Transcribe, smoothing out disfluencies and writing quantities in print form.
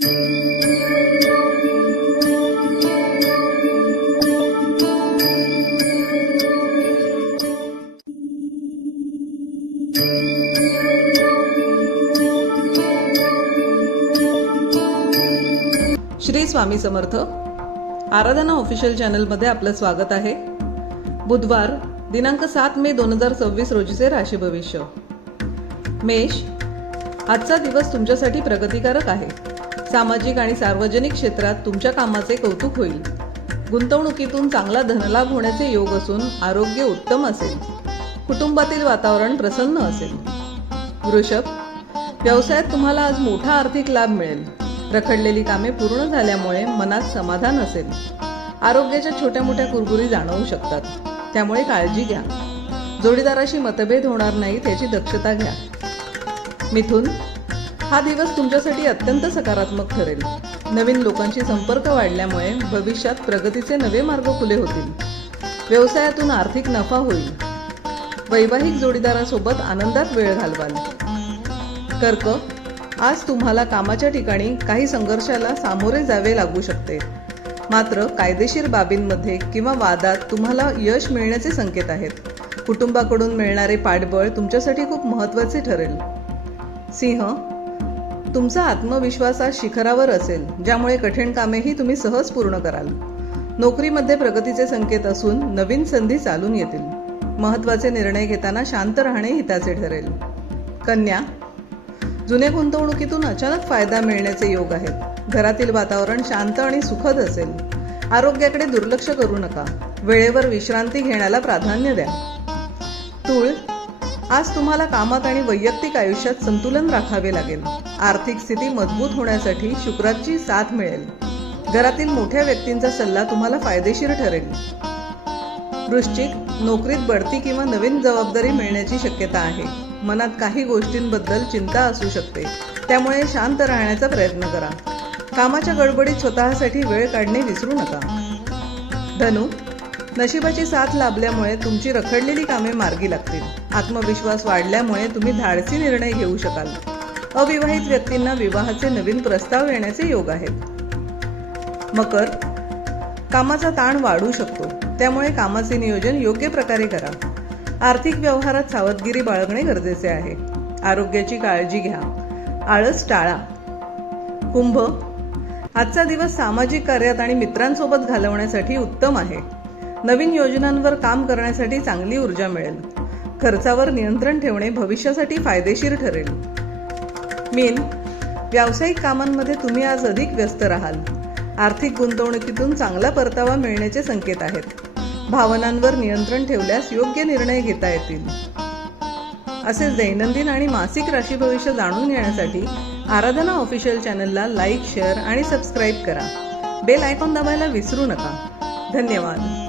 श्री स्वामी समर्थ आराधना official चॅनलमध्ये आपलं स्वागत आहे। बुधवार दिनांक 7 मे 2026 रोजीचे राशी भविष्य। मेष, आजचा दिवस तुमच्यासाठी प्रगतिकारक आहे। सामाजिक आणि सार्वजनिक क्षेत्रात तुमच्या कामाचे कौतुक होईल। गुंतवणुकीतून चांगला धनलाभ होण्याचे योग असून आरोग्य उत्तम असेल। कुटुंबातील वातावरण प्रसन्न असेल। वृषभ, व्यवसायात तुम्हाला आज मोठा आर्थिक लाभ मिळेल। रखडलेली कामे पूर्ण झाल्यामुळे मनात समाधान असेल। आरोग्याच्या छोट्या मोठ्या कुरबुरी जाणवू शकतात, त्यामुळे काळजी घ्या। जोडीदाराशी मतभेद होणार नाहीत याची दक्षता घ्या। मिथुन, हा दिवस तुमच्यासाठी अत्यंत सकारात्मक ठरेल। नवीन लोकांशी संपर्क वाढल्यामुळे भविष्यात प्रगतीचे नवे मार्ग खुले होतील। व्यवसायातून आर्थिक नफा होईल। वैवाहिक जोडीदारासोबत आनंदात वेळ घालवाल। कर्क, आज तुम्हाला कामाच्या ठिकाणी काही संघर्षाला सामोरे जावे लागू शकते, मात्र कायदेशीर बाबींमध्ये किंवा वादात तुम्हाला यश मिळण्याचे संकेत आहेत। कुटुंबाकडून मिळणारे पाठबळ तुमच्यासाठी खूप महत्त्वाचे ठरेल। सिंह, तुमचा आत्मविश्वास आज शिखरावर असेल, ज्यामुळे कठीण कामेही तुम्ही सहज पूर्ण कराल। नोकरीमध्ये प्रगतीचे संकेत असून नवीन संधी चालून येतील। महत्त्वाचे निर्णय घेताना शांत राहणे हिताचे ठरेल। कन्या, जुने गुंतवणुकीतून अचानक फायदा मिळण्याचे योग आहेत। घरातील वातावरण शांत आणि सुखद असेल। आरोग्याकडे दुर्लक्ष करू नका। वेळेवर विश्रांती घेण्याला प्राधान्य द्या। तूळ, आज तुम्हाला कामात आणि वैयक्तिक आयुष्यात संतुलन राखावे लागेल। आर्थिक स्थिती मजबूत होण्यासाठी शुक्राची साथ मिळेल। घरातील मोठ्या व्यक्तींचा सल्ला तुम्हाला फायदेशीर ठरेल। वृश्चिक, नोकरीत बढती किंवा नवीन जबाबदारी मिळण्याची शक्यता आहे। मनात काही गोष्टींबद्दल चिंता असू शकते, त्यामुळे शांत राहण्याचा प्रयत्न करा। कामाच्या गडबडीत स्वतःसाठी वेळ काढणे विसरू नका। धनु, नशिबाची साथ लाभल्यामुळे तुमची रखडलेली कामे मार्गी लागतील। आत्मविश्वास वाढल्यामुळे तुम्ही धाडसी निर्णय घेऊ शकाल। अविवाहित व्यक्तींना विवाहाचे नवीन प्रस्ताव येण्याचे योग आहेत। मकर, कामाचा ताण वाढू शकतो, त्यामुळे कामाचे नियोजन योग्य प्रकारे करा। आर्थिक व्यवहारात सावधगिरी बाळगणे गरजेचे आहे। आरोग्याची काळजी घ्या। आळस टाळा। कुंभ, आजचा दिवस सामाजिक कार्यात आणि मित्रांसोबत घालवण्यासाठी उत्तम आहे। नवीन योजनांवर काम करण्यासाठी चांगली ऊर्जा मिळेल। खर्चावर नियंत्रण ठेवणे भविष्यासाठी फायदेशीर ठरेल। मीन, व्यावसायिक कामांमध्ये तुम्ही आज अधिक व्यस्त राहाल। आर्थिक गुंतवणुकीतून चांगला परतावा मिळण्याचे संकेत आहेत। भावनांवर नियंत्रण ठेवल्यास योग्य निर्णय घेता येतील। असेच दैनंदिन आणि मासिक राशी भविष्य जाणून घेण्यासाठी आराधना ऑफिशियल चॅनलला लाईक, शेअर आणि सबस्क्राईब करा। बेल आयकॉन दाबायला विसरू नका। धन्यवाद।